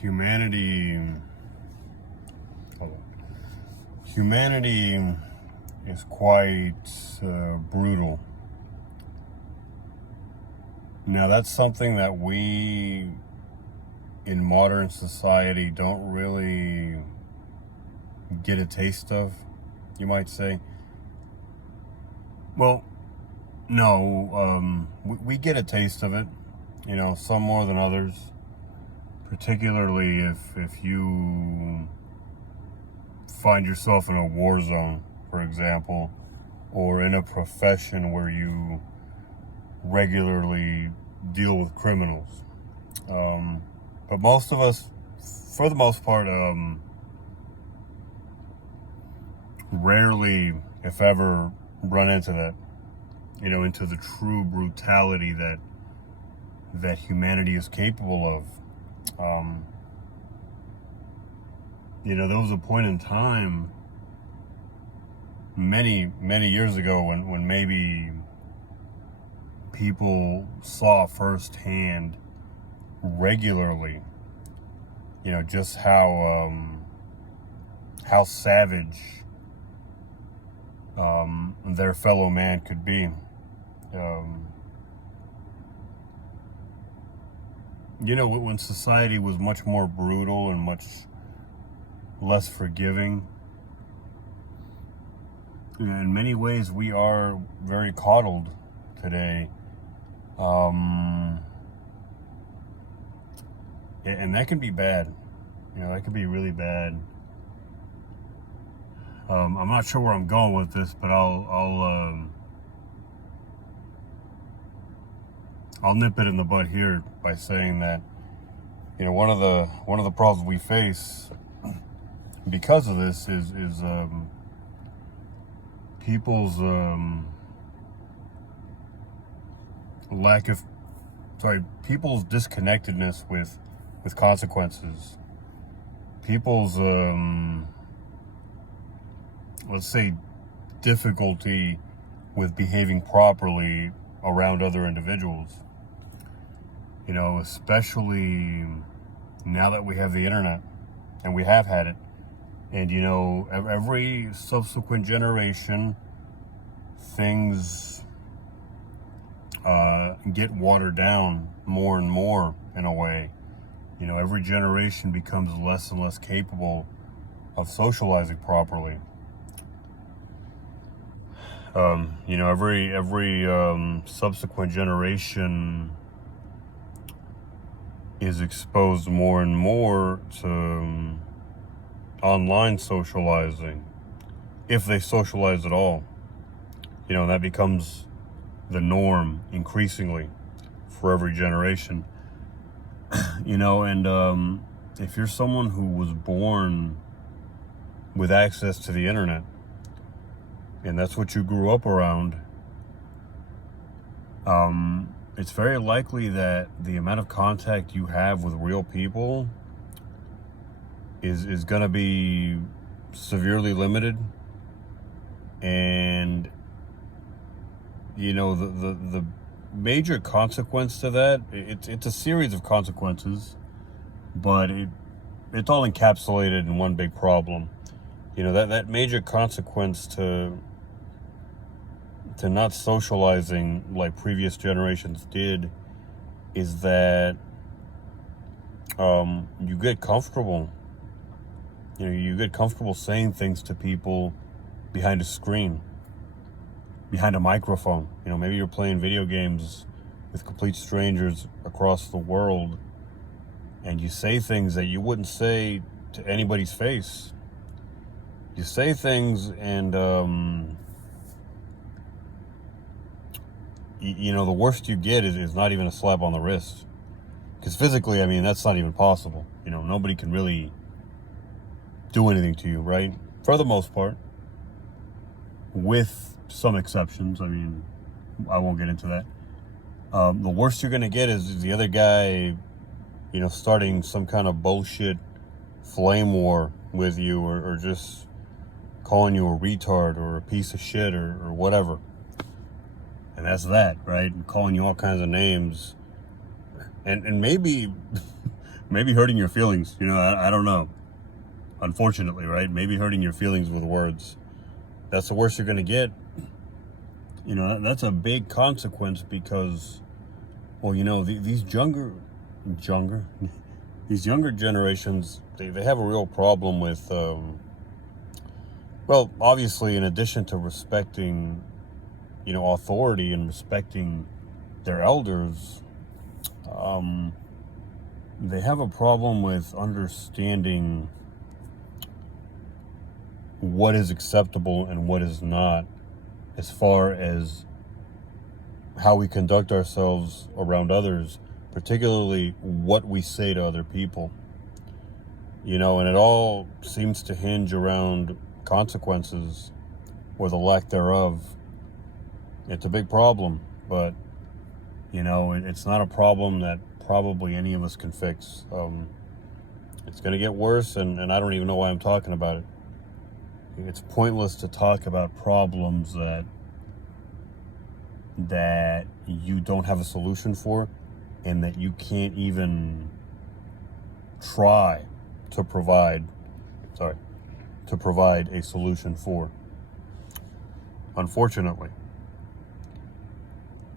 humanity humanity is quite brutal. Now that's something that we in modern society don't really get a taste of, you might say. Well, no, we get a taste of it, some more than others, particularly if you find yourself in a war zone, for example, or in a profession where you regularly deal with criminals. But most of us, for the most part, rarely, if ever, run into that, into the true brutality that humanity is capable of. There was a point in time many, many years ago when maybe people saw firsthand regularly, just how savage their fellow man could be. When society was much more brutal and much less forgiving, in many ways we are very coddled today. And that can be bad. That can be really bad. I'm not sure where I'm going with this, but I'll nip it in the bud here by saying that one of the problems we face because of this is people's people's disconnectedness with consequences. People's let's say difficulty with behaving properly around other individuals. Especially now that we have the internet, and we have had it. And, every subsequent generation, things get watered down more and more in a way. Every generation becomes less and less capable of socializing properly. Every subsequent generation is exposed more and more to online socializing, if they socialize at all. And that becomes the norm increasingly for every generation. And if you're someone who was born with access to the internet, and that's what you grew up around, it's very likely that the amount of contact you have with real people is going to be severely limited. And the major consequence to that, it's a series of consequences, but it's all encapsulated in one big problem. That major consequence to not socializing like previous generations did is that you get comfortable. You get comfortable saying things to people behind a screen, behind a microphone. Maybe you're playing video games with complete strangers across the world, and you say things that you wouldn't say to anybody's face. You say things, and the worst you get is not even a slap on the wrist, because physically, that's not even possible. Nobody can really do anything to you, right? For the most part, with some exceptions. I won't get into that. The worst you're gonna get is the other guy, starting some kind of bullshit flame war with you, or just calling you a retard or a piece of shit or whatever. And that's that, right? And calling you all kinds of names. And maybe maybe hurting your feelings. I don't know. Unfortunately, right? Maybe hurting your feelings with words. That's the worst you're going to get. That's a big consequence because, well, these these younger generations, they have a real problem with, well, obviously, in addition to respecting, authority and respecting their elders, they have a problem with understanding what is acceptable and what is not, as far as how we conduct ourselves around others, particularly what we say to other people. And it all seems to hinge around consequences or the lack thereof. It's a big problem, but it's not a problem that probably any of us can fix. It's going to get worse, and I don't even know why I'm talking about it. It's pointless to talk about problems that you don't have a solution for, and that you can't even try to provide a solution for, unfortunately.